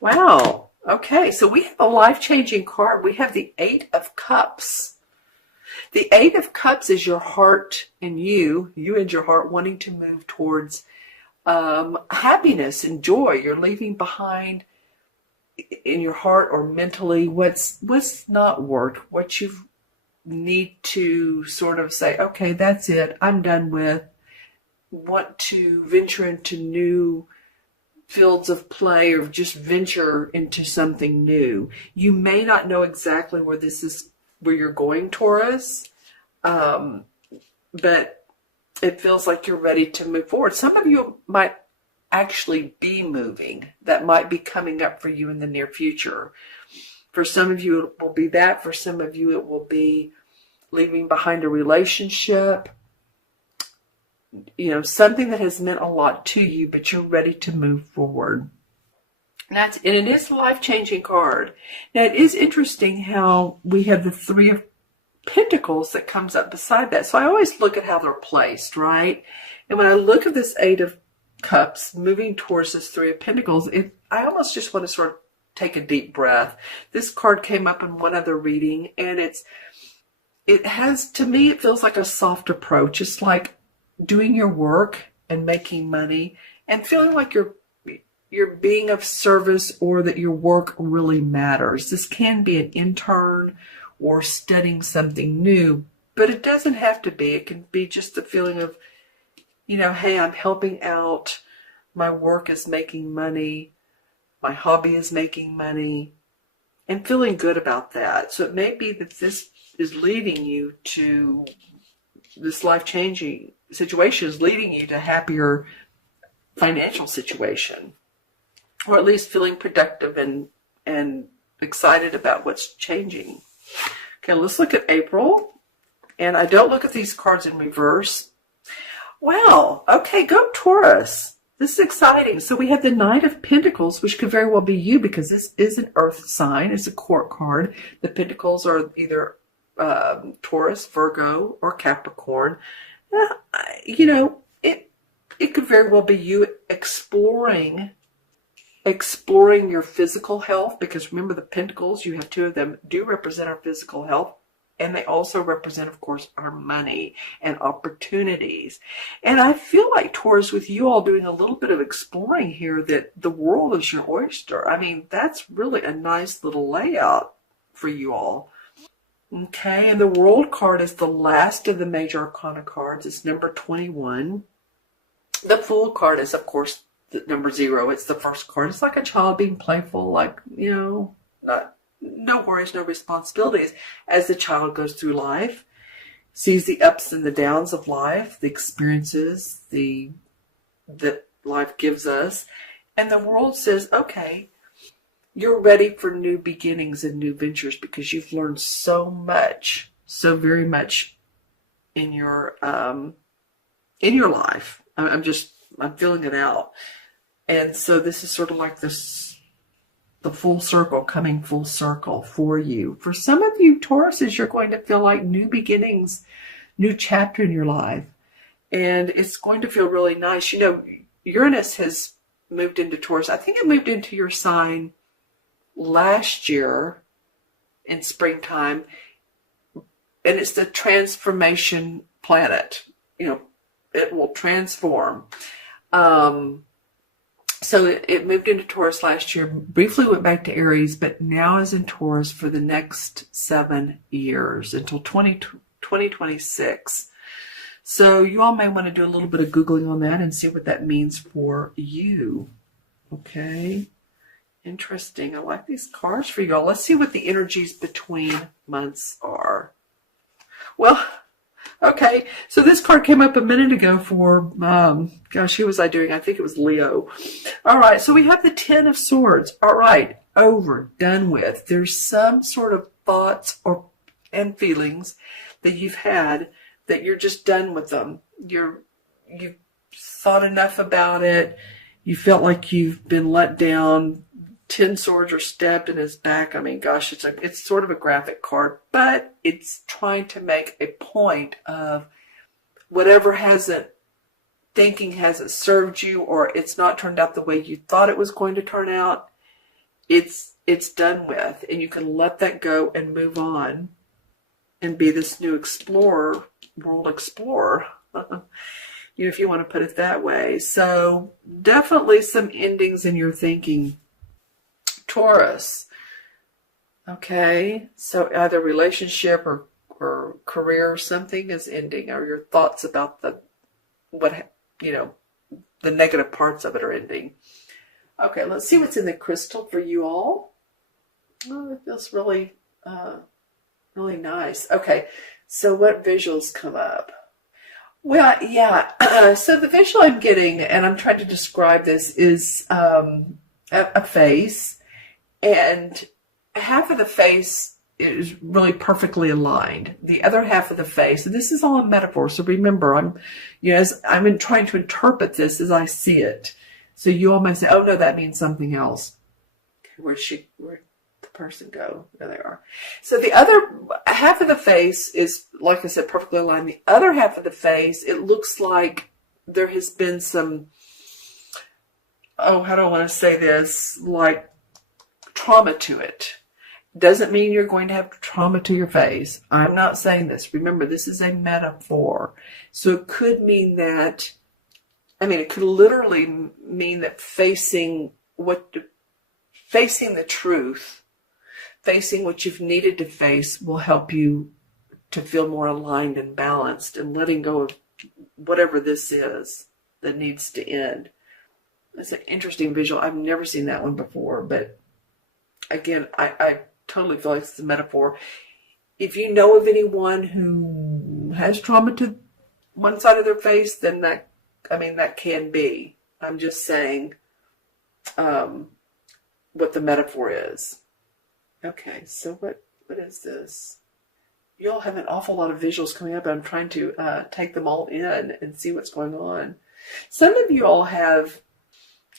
Wow. Okay, so we have a life-changing card. We have the Eight of Cups. The Eight of Cups is your heart and you and your heart wanting to move towards happiness and joy. You're leaving behind in your heart or mentally what's not worked, what you need to sort of say, okay, that's it, I'm done with. Want to venture into new fields of play or just venture into something new. You may not know exactly where you're going, Taurus, but it feels like you're ready to move forward. Some of you might actually be moving. That might be coming up for you in the near future. For some of you, it will be that. For some of you, it will be leaving behind a relationship, something that has meant a lot to you, but you're ready to move forward. And it is a life-changing card. Now, it is interesting how we have the Three of Pentacles that comes up beside that. So I always look at how they're placed, right? And when I look at this Eight of Cups moving towards this Three of Pentacles, I almost just want to sort of take a deep breath. This card came up in one other reading, and to me, it feels like a soft approach. It's like doing your work and making money and feeling like you're being of service or that your work really matters. This can be an intern or studying something new, but it doesn't have to be. It can be just the feeling of, hey, I'm helping out. My work is making money. My hobby is making money, and feeling good about that. So it may be that this is leading you to this life-changing situation is leading you to a happier financial situation, or at least feeling productive and excited about what's changing. Okay, let's look at April. And I don't look at these cards in reverse. Wow. Okay, go Taurus. This is exciting. So we have the Knight of Pentacles, which could very well be you because this is an earth sign. It's a court card. The Pentacles are either Taurus, Virgo, or Capricorn. It could very well be you exploring your physical health, because remember the Pentacles, you have two of them, do represent our physical health, and they also represent, of course, our money and opportunities. And I feel like, Taurus, with you all doing a little bit of exploring here, that the world is your oyster. I mean, that's really a nice little layout for you all. Okay, and the World card is the last of the major arcana cards. It's number 21. The Fool card is, of course, the number 0. It's the first card. It's like a child being playful, like, no worries, no responsibilities. As the child goes through life, sees the ups and the downs of life, the experiences that life gives us. And the World says, okay, you're ready for new beginnings and new ventures because you've learned so much, so very much in your life. I'm feeling it out. And so this is sort of like the full circle, coming full circle for you. For some of you Tauruses, you're going to feel like new beginnings, new chapter in your life. And it's going to feel really nice. Uranus has moved into Taurus. I think it moved into your sign last year in springtime, and it's the transformation planet. It will transform. So it moved into Taurus last year, briefly went back to Aries, but now is in Taurus for the next 7 years until 2026. So you all may want to do a little bit of Googling on that and see what that means for you. Okay. Interesting. I like these cards for y'all. Let's see what the energies between months are. Well, okay. So this card came up a minute ago for, who was I doing? I think it was Leo. All right. So we have the 10 of Swords. All right. Over. Done with. There's some sort of thoughts and feelings that you've had that you're just done with them. You've thought enough about it. You felt like you've been let down. 10 swords are stabbed in his back. I mean, gosh, it's sort of a graphic card, but it's trying to make a point of whatever thinking hasn't served you, or it's not turned out the way you thought it was going to turn out. it's done with, and you can let that go and move on and be this new explorer, world explorer. If you want to put it that way. So definitely some endings in your thinking, Taurus. Okay, so either relationship or career or something is ending, or your thoughts about the negative parts of it are ending. Okay, let's see what's in the crystal for you all. Oh, it feels really, really nice. Okay, so what visuals come up? Well, yeah. So the visual I'm getting, and I'm trying to describe this, is a face, and half of the face is really perfectly aligned. The other half of the face, and this is all a metaphor. So remember, I'm trying to interpret this as I see it. So you all might say, "Oh no, that means something else." Where'd the person go? There they are. So the other half of the face is, like I said, perfectly aligned. The other half of the face, it looks like there has been some, how do I want to say this? Like trauma to it. Doesn't mean you're going to have trauma to your face. I'm not saying this. Remember, this is a metaphor. So it could mean that, it could literally mean that facing the truth, facing what you've needed to face will help you to feel more aligned and balanced, and letting go of whatever this is that needs to end. That's an interesting visual. I've never seen that one before, but again, I totally feel like it's a metaphor. If you know of anyone who has trauma to one side of their face, then that can be. I'm just saying what the metaphor is. Okay, so what is this? You all have an awful lot of visuals coming up. I'm trying to take them all in and see what's going on. Some of you all have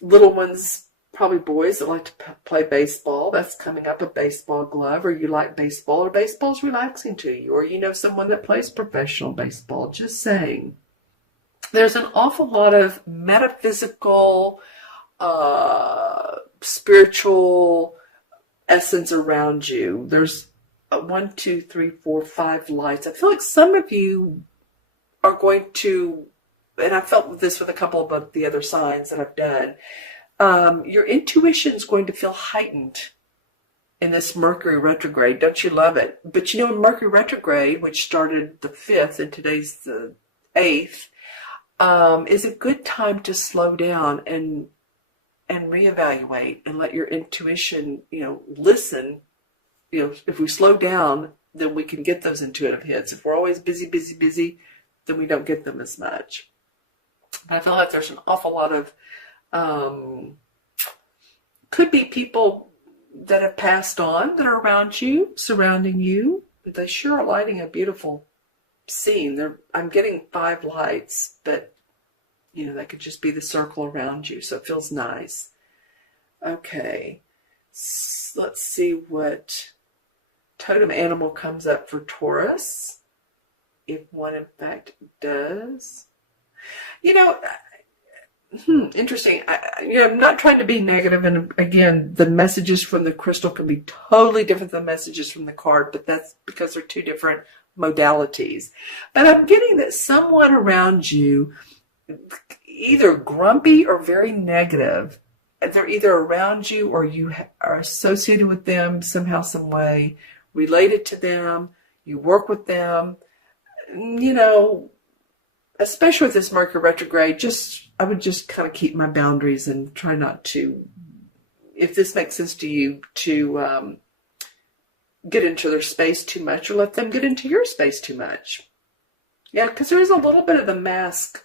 little ones, probably boys, that like to play baseball. That's coming up, a baseball glove, or you like baseball, or baseball's relaxing to you, or you know someone that plays professional baseball. Just saying. There's an awful lot of metaphysical, spiritual essence around you. There's 1, 2, 3, 4, 5 lights. I feel like some of you are going to, and I felt this with a couple of the other signs that I've done, your intuition is going to feel heightened in this Mercury retrograde. Don't you love it? But in Mercury retrograde, which started the 5th and today's the 8th, is a good time to slow down and reevaluate and let your intuition, listen. If we slow down, then we can get those intuitive hits. If we're always busy, then we don't get them as much. I feel like there's an awful lot of, could be people that have passed on that are around you, surrounding you. But they sure are lighting a beautiful scene. I'm getting 5 lights, but that could just be the circle around you, so it feels nice. Okay, let's see what totem animal comes up for Taurus, if one in fact does. Interesting. I'm not trying to be negative, and again, the messages from the crystal can be totally different than the messages from the card, but that's because they're 2 different modalities. But I'm getting that someone around you, either grumpy or very negative, they're either around you or you are associated with them somehow, some way, related to them, you work with them, especially with this Mercury retrograde, I would just kind of keep my boundaries and try not to, if this makes sense to you, to get into their space too much, or let them get into your space too much. Yeah, because there is a little bit of the mask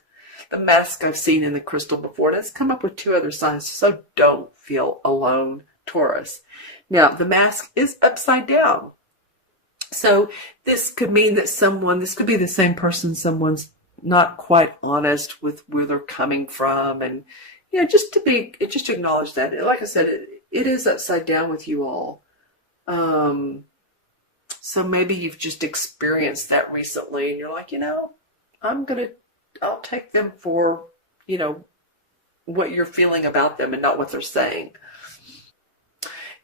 I've seen in the crystal before, and it's come up with 2 other signs, so don't feel alone, Taurus. Now, the mask is upside down. So this could mean that this could be the same person, someone's not quite honest with where they're coming from, and just acknowledge that. Like I said, it is upside down with you all. So maybe you've just experienced that recently, and you're like, I'll take them for, what you're feeling about them and not what they're saying.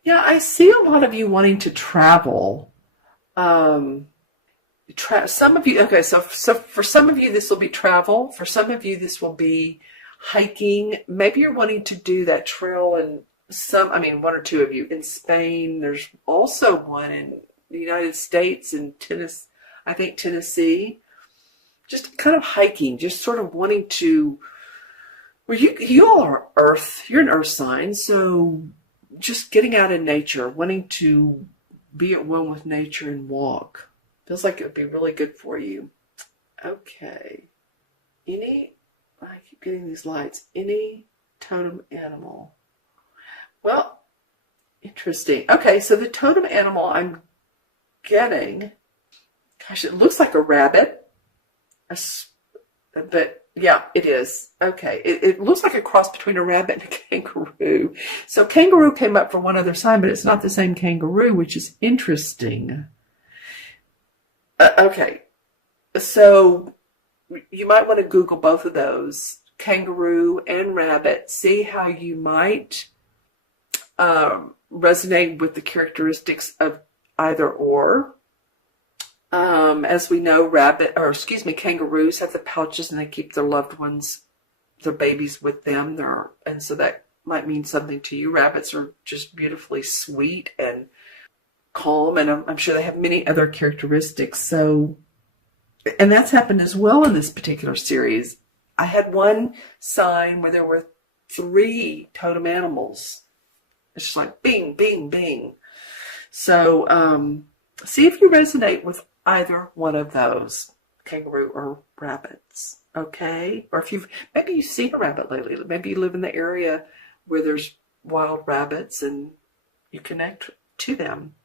Yeah, I see a lot of you wanting to travel. Some of you, okay, so for some of you this will be travel. For some of you this will be hiking. Maybe you're wanting to do that trail in one or two of you in Spain. There's also one in the United States in Tennessee, I think Tennessee. Just kind of hiking, just sort of wanting to. Well, you all are Earth. You're an Earth sign, so just getting out in nature, wanting to be at one with nature and walk. Feels like it would be really good for you. Okay. I keep getting these lights. Any totem animal. Well, interesting. Okay, so the totem animal I'm getting, gosh, it looks like a rabbit. But yeah, it is. Okay, it looks like a cross between a rabbit and a kangaroo. So kangaroo came up for one other sign, but it's not the same kangaroo, which is interesting. Okay, so you might want to Google both of those, kangaroo and rabbit. See how you might resonate with the characteristics of either or. As we know, kangaroos have the pouches and they keep their loved ones, their babies with them. And so that might mean something to you. Rabbits are just beautifully sweet and calm, and I'm sure they have many other characteristics. So, and that's happened as well in this particular series. I had one sign where there were 3 totem animals. It's just like bing, bing, bing. So, see if you resonate with either one of those, kangaroo or rabbits, okay? Or if maybe you've seen a rabbit lately. Maybe you live in the area where there's wild rabbits and you connect to them.